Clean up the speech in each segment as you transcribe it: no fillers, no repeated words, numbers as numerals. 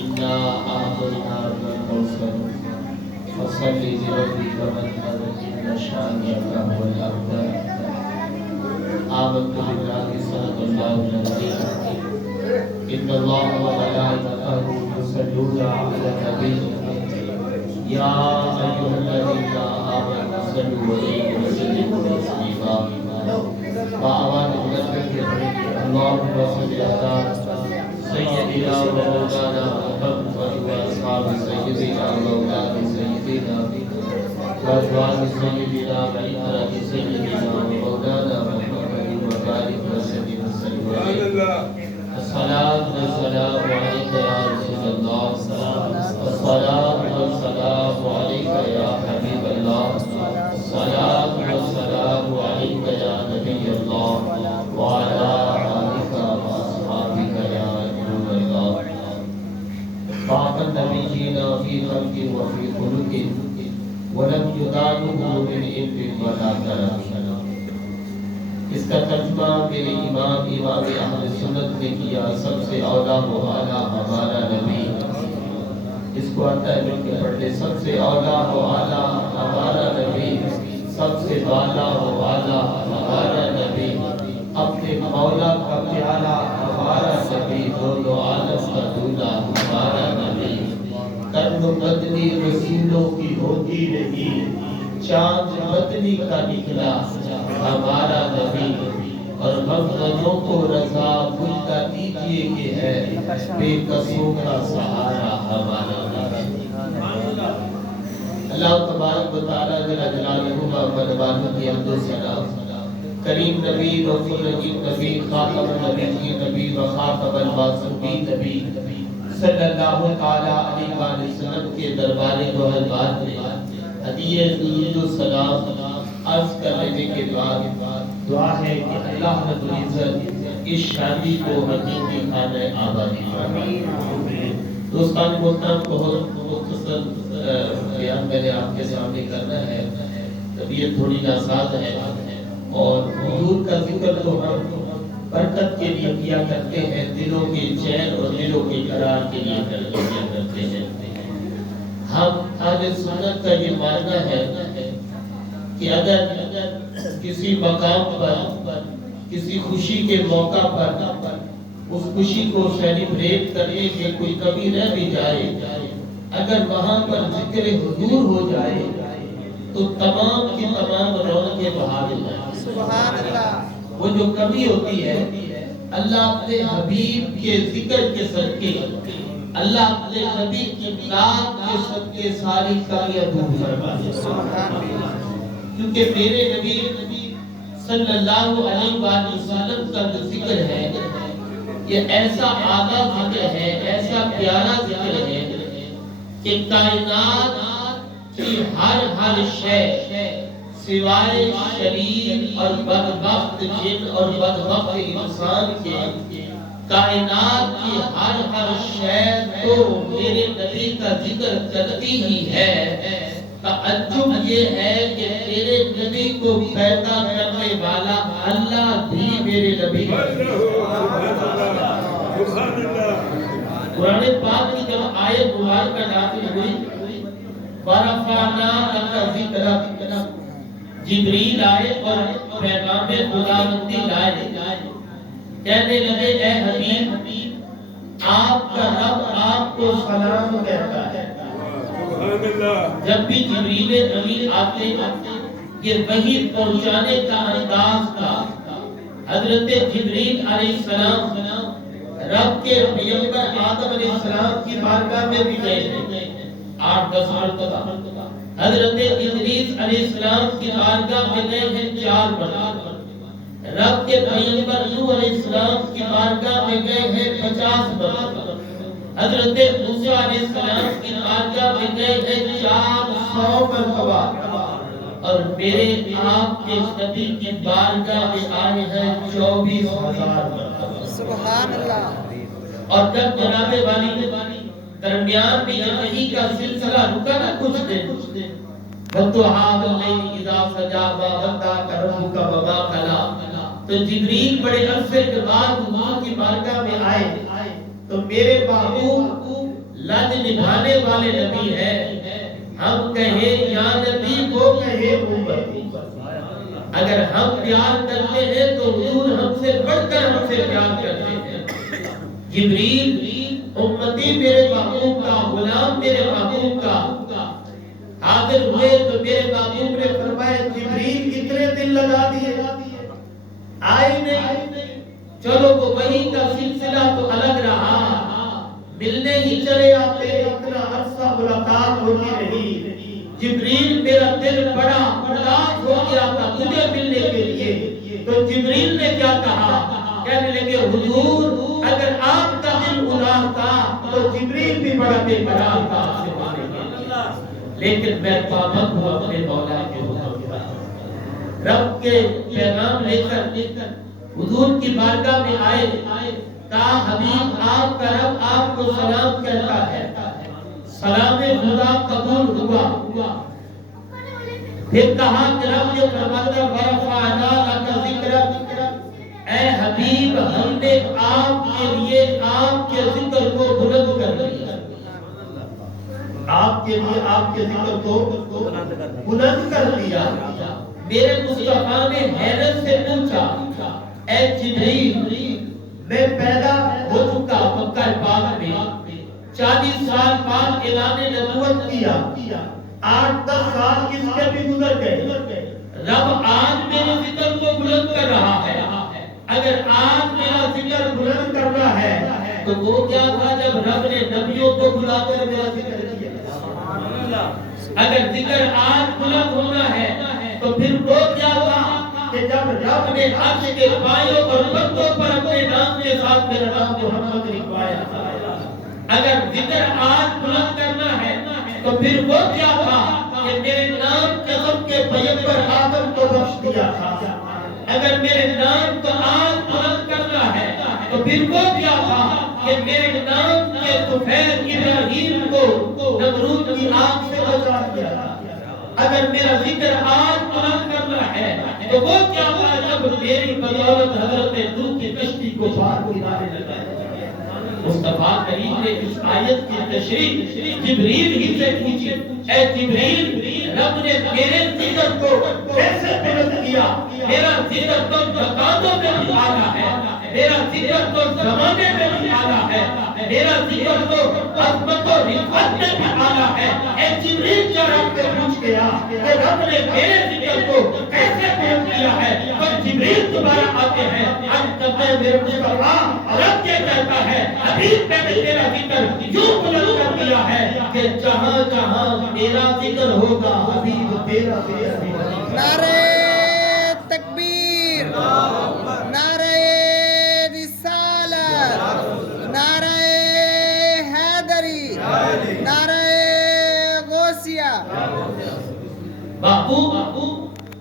إنا أعطيناك الكوثر فصل لربك وانحر إن شانئك هو الأبتر. آمنت بالله صدق الله العظيم. إن الله وملائكته يصلون على النبي يا أيها الذين آمنوا صلوا عليه وسلموا تسليما. وآواز بلند اللهم صل على سيدنا ومولانا محمد وأصحاب سيدنا ومولانا سيدنا وأزواج سيدنا وعترة سيدنا ومولانا محمد وبارك وسلم الصلاة والسلام عليك يا رسول الله. الصلاة والسلام عليك يا حبيب الله. الصلاة والسلام عليك يا نبي الله وعلى آلك وأصحابك يا نور الله. فاق النبيين في خلق وفي خلق ولم يدانه من علم ولا كلام. اس کا ترجمہ میرے امام اہل سنت نے کیا، سب سے اولا و اعلیٰ ہمارا نبی. اس کو آتا ہے مل کے پڑھ لے. سب سے اولا و اعلیٰ ہمارا نبی، سب سے بالا و اعلیٰ ہمارا نبی، اپنے مولا کا پیارا ہمارا نبی، دونوں عالم کا دولہا ہمارا نبی. کرم بدنی رسولوں کی ہوتی رہی، چاند بدنی کا نکلا ہمارا نبی. اور مغرضوں کو رضا بھولتا دیجئے کہ ہے بے کسوں کا سہارا ہمارا نبی. اللہ تبارک و تعالیٰ جل جلالہ و مدبانہ کی حمد و ثنا. کریم نبی، رسول نبی، خاتم النبی نبی و خاتم المعصومین نبی صلی اللہ تعالیٰ علیہ وآلہ وسلم کے دربار دو حضرات میں ہدیہ درود و سلام عرض کر لینے کے بعد دعا ہے کہ اللہ رب العزت اس شادی کو حقیقی خانہ آبادی فرمائے. دوستان محترم، بہت مختصر بیان میں نے آپ کے سامنے کرنا ہے. طبیعت تھوڑی ناساز ہے اور حضور کا ذکر تو ہم برکت کے لیے کیا کرتے ہیں، دلوں کے چین اور دلوں کے قرار کے لیے کیا کرتے ہیں. ہم اہل سنت کا یہ ماننا ہے کہ اگر کسی مقام پر کسی خوشی کے موقع پر اس خوشی کو سیلیبریٹ کرنے کے کوئی کمی رہ بھی جائے، اگر وہاں پر ذکر حضور ہو جائے تو تمام کی تمام رونقیں بحال ہو جائیں. سبحان اللہ. وہ جو کمی ہوتی ہے اللہ اپنے حبیب کے ذکر کے صدقے، اللہ اپنے نبی کی ذات کے صدقے ساری کمیاں دور فرما دے. کیونکہ میرے نبی صلی اللہ علیہ وآلہ وسلم کا جو ذکر ہے یہ ایسا اعلیٰ ذکر ہے، ایسا پیارا ذکر ہے کہ کائنات کی ہر شے سوائے شریر اور بدبخت جن اور بدبخت انسان کے، کائنات کی ہر شے تو میرے نبی کا ذکر کرتی ہی ہے. تعجب یہ ہے کہ میرے نبی کو پیدا کرنے والا اللہ بھی میرے نبی ہے. قرآن پاک کی جب آیت مبارکہ نازل ہوئی وَرَفَعْنَا لَكَ ذِكْرَكَ، جبریل آئے اور پیغام خداوندی لائے، کہنے لگے اے حبیب آپ کا رب آپ کو سلام کہتا ہے. جب بھی جبریل امین آتے یہ وحی پہنچانے کا انداز تھا. حضرت جبریل علیہ السلام رب کے پیغمبر آدم علیہ السلام کی بارگاہ میں بھی گئے ہیں 8-10 مرتبہ. حضرت ادریس علیہ السلام کی بارگاہ میں گئے ہیں 4 مرتبہ. رب کے پیغمبر نوح علیہ السلام کی بارگاہ میں گئے ہیں 50 مرتبہ. حضرت موسیٰ علیہ السلام کی بارگاہ میں گئے ہیں 400 مرتبہ. اور میرے آپ کے نبی کی بارگاہ میں آئے ہیں 24,000 مرتبہ. سبحان اللہ. اور جب جناب والی درمیان میں یہ وحی کا سلسلہ رکا نا کچھ دن، وَالضُّحَىٰ وَاللَّيْلِ إِذَا سَجَىٰ مَا وَدَّعَكَ رَبُّكَ وَمَا قَلَىٰ، تو جبریل بڑے عرصے کے بعد حضور کی بارگاہ میں آئے تو میرے محبوب حد نبھانے والے نبی ہیں. ہم کہیں یا نبی وہ کہے امتی. اگر ہم پیار کرتے ہیں تو حضور ہم سے بڑھ کر ہم سے پیار کرتے ہیں. جبریل امتی میرے محبوب کا، غلام میرے محبوب کا حاضر ہوئے تو میرے محبوب نے فرمایا جبریل اتنے دن لگا دیے آئے نہیں. چلو وہ وہی کا سلسلہ تو الگ رہا، ملنے ہی چلے آتے، اتنا عرصہ ملاقات ہوتی رہی. جبریل میرا دل بڑا اداس ہو گیا تھا مجھے ملنے کے لیے. تو جبریل نے کیا کہا؟ کہنے لگے حضور اگر آپ کا دل اداس تھا تو جبریل بھی بڑا بے قرار تھا آپ سے ملنے کے لیے. لیکن میں پابند ہوں اپنے مولا کے حکم کا. رب کے پیغام لے کر حضور کی بارگاہ میں آئے. تا حبیب آپ کا رب آپ کو سلام کہتا ہے. سلام خدا قبول ہوا. پھر کہا کہ رب نے فرمایا ورفعنا لک ذکرک، اے حبیب ہم نے آپ کے لیے آپ کے ذکر کو بلند کر دیا. آپ کے لیے آپ کے ذکر کو بلند کر دیا. میرے مصطفیٰ نے حیرت سے پوچھا اے جبریل میں پیدا ہو چکا مکہ پاک میں، 40 سال بعد اعلان نبوت کیا، 8-10 سال اس کے بھی گزر گئے. رب آج میرے ذکر کو بلند کر رہا ہے. اگر آج میرا ذکر بلند کرنا ہے تو وہ کیا تھا جب رب نے نبیوں کو بلا کر میرا ذکر کیا. اگر ذکر آج بلند ہونا ہے تو پھر وہ کیا تھا کہ جب رب نے عرش کے پایوں اور پتوں پر اپنے نام کے ساتھ میرا نام محمد لکھوایا. اگر ذکر آج بلند کرنا ہے تو پھر وہ کیا تھا کہ میرے نام قسم کے پیغمبر آدم کو بخش دیا تھا. اگر میرے نام کو آج بلند کرنا ہے تو پھر وہ کیا تھا کہ میرے نام کے طفیل ابراہیم کو نمرود کی آگ سے بچا دیا. اگر میرا ذکر آج بلند کرنا ہے تو وہ کیا تھا جب میری بدولت حضرت نوح کی کشتی کو پار کرانے لگا. مصطفیٰ کریم نے اس آیت کی تشریح جبریل ہی سے پوچھی. اے جبریل رب نے میرے ذکر کو کیسے بلند کیا؟ میرا ذکر تو مکانوں میں بھی آنا ہے، میرا ذکر تو زمانے میں بھی آنا ہے، میرا ذکر تو عظمت و رفعت میں بھی آنا ہے. اے جبریل کیا رب سے پوچھ گیا کہ رب نے میرے ذکر کو کیسے بلند کیا ہے؟ تو جبریل دوبارہ آتے ہیں. آج تب میں میرے مصطفیٰ رب یہ کہتا ہے حبیب میں نے تیرا ذکر یوں بلند کر دیا ہے کہ جہاں جہاں میرا ذکر ہوگا حبیب تیرا ذکر بھی ہوگا. نعرہ تکبیر، نعرہ رسالت، نعرہ حیدری، نعرہ غوثیہ. باپو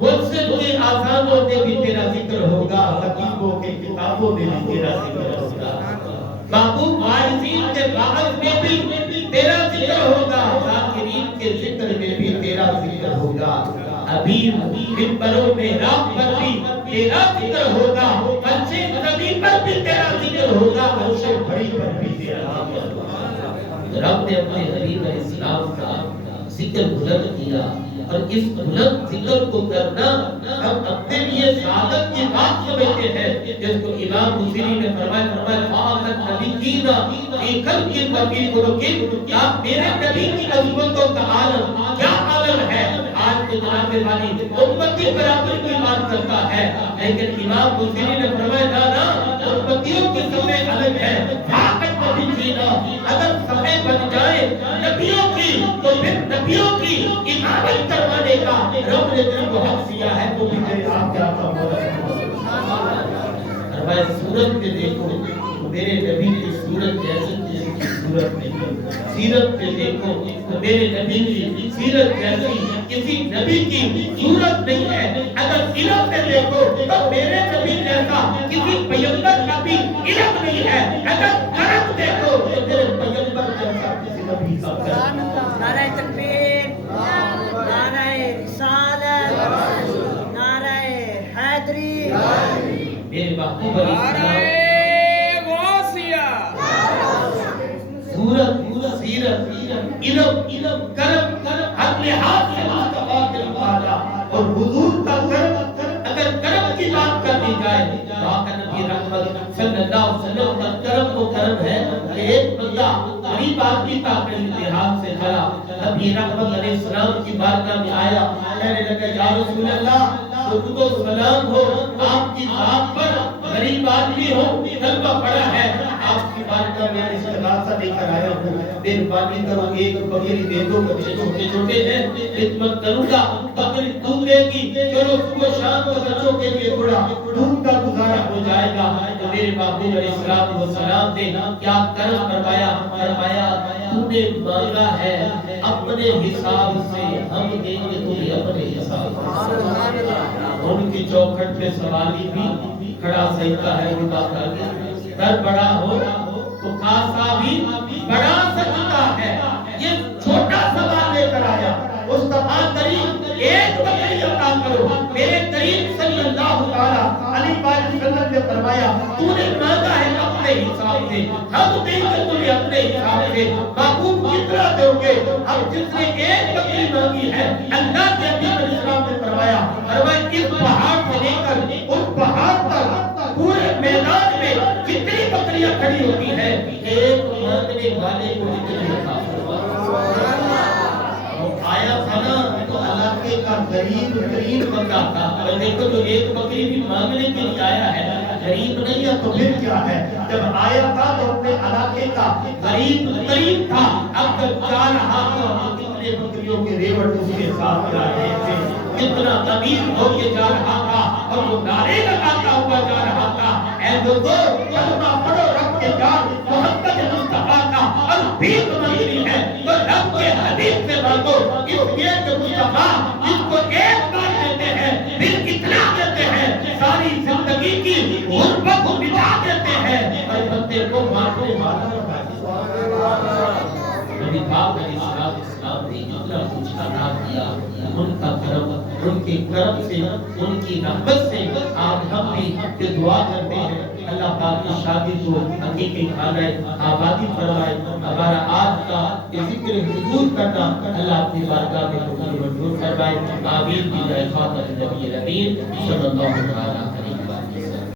مجھ کے آسانوں میں بھی تیرا ذکر ہوگا، حکیموں کے کتابوں میں بھی تیرا ذکر ہوگا. باپو عارفین کے باغ میں بھی تیرا ذکر ہوگا، ذاکرین کے ذکر میں بھی تیرا ذکر ہوگا. حبیب منبروں میں رات پر بھی تیرا ذکر ہوگا، فرش نبی پر بھی تیرا ذکر ہوگا، عرش بڑی پر بھی تیرا ذکر ہوگا. رب نے اپنے حبیب علیہ السلام کا ذکر بلند کیا اور اس بلند ذکر کو کرنا ہم اپنے لیے سعادت کی بات سمجھتے ہیں. جس کو امام بصیری نے فرمایا فاضت نبینا فی خلق و فی خلق. کیا میرے نبی کی عظمتوں کا عالم کیا عالم ہے؟ آج تو جناب والی امتی برابر کی بات کرتا ہے، لیکن امام بصیری نے فرمایا نا امتیوں کی صفحے الگ ہے. فاقت نبینا اگر صفحے بن جائے نبیوں کی تو پھر نبیوں کی امامت کروانے کا رب نے تجھ کو حق دیا ہے. تو بھی میرے آپ کے آقا فرمایا صورت میں دیکھو میرے نبی کی صورت جیسی کسی کی صورت نہیں. سیرت میں دیکھو تو میرے نبی کی سیرت جیسی کسی نبی کی صورت نہیں ہے. اگر علم میں دیکھو تو میرے نبی جیسا کسی پیغمبر کا بھی علم نہیں ہے. اگر کرم دیکھو تو میرے پیغمبر جیسا کسی نبی کا کرم. نعرہ تکبیر، نعرہ رسالت، نعرہ حیدری، میرے محبوب علیہ السلام غوثیہ. صورت سیرت علم کرم ہر لحاظ سے مصطفیٰ کے مقابلہ اور حضور کا کرم اگر کرم کی بات کر دی جائے تو آقا نبی رحمت صلی اللہ علیہ وسلم کا کرم وہ کرم ہے کہ ایک بندہ غریب آدمی کا اپنے لحاظ سے کھڑا نبی رحمت علیہ السلام کی بارگاہ میں آیا کہنے لگا یا رسول اللہ درود و سلام ہو آپ کی ذات پر غریب آدمی ہو کلمہ پڑھا ہے آپ کی بارگاہ میں استغاثہ لے کر آیا ہوں مہربانی کرو ایک بکری دے دو بچے چھوٹے چھوٹے ہیں خدمت کروں گا بکری دودھ دے گی چلو صبح شام کو بچوں کے لیے تھوڑا دودھ کا گزارا ہو جائے گا تو میرے محبوب علیہ السلام نے کیا کرم فرمایا تو نے مانگا ہے اپنے حساب سے ہم دیں گے تمہیں اپنے حساب سے ان کی چوکھٹ پہ سوالی بھی کھڑا سجدہ ہے خدا کا در بڑا ہو تو خاصا بھی بڑا سجدہ ہے یہ چھوٹا سوال لے کر آیا مصطفیٰ کریم ایک بکری عطا کرو میرے کریم صلی اللہ علیہ وسلم نے فرمایا تو نے مانگا ہے اپنے حساب سے ہم دیں گے تمہیں اپنے حساب سے محبوب کتنا دو گے اب جس نے ایک بکری مانگی ہے اللہ کے نبی علیہ السلام نے فرمایا اس پہاڑ سے لے کر اس پہاڑ تک پورے میدان میں کتنی بکریاں کھڑی ہوتی ہیں ایک مانگنے والے کو اتنی عطا آیا تھا نا تو علاقے کا غریب ترین بندہ تھا دیکھو جو ایک بکری بھی مانگنے کے لیے آیا ہے غریب نہیں ہے تو پھر کیا ہے جب آیا تھا تو اپنے علاقے کا غریب ترین تھا اب جب جا رہا تو کتنے بکریوں کے ریوڑ اس کے ساتھ جا رہے تھے کتنا امیر ہو کے جا رہا تھا اور وہ نعرے لگاتا ہوا جا رہا تھا اے لوگوں کلمہ پڑھو رب کے جان محمد مصطفیٰ کا اور بھیک مانگنی ہے تو رب کے حبیب سے مانگو اس لیے کہ مصطفیٰ جس کو ایک بار دیتے ہیں پھر کتنا دیتے ہیں ساری زندگی کی غربت کو مٹا دیتے ہیں اور بندے کو مانگنے والا نبی پاک علیہ السلام نے جتنا کچھ عطا کیا ان کا کرم ان کے کرم سے ان کی رحمت سے آپ ہم بھی یہ دعا کرتے ہیں اللہ پاک کی شادی کو حقیقی کھانے آبادی فرمائے ہمارا آج کا یہ ذکر حضور کرنا اللہ اپنی بارگاہ میں قبول منظور فرمائے آمین بجائے خاتم نبی الامین صلی اللہ علیہ وسلم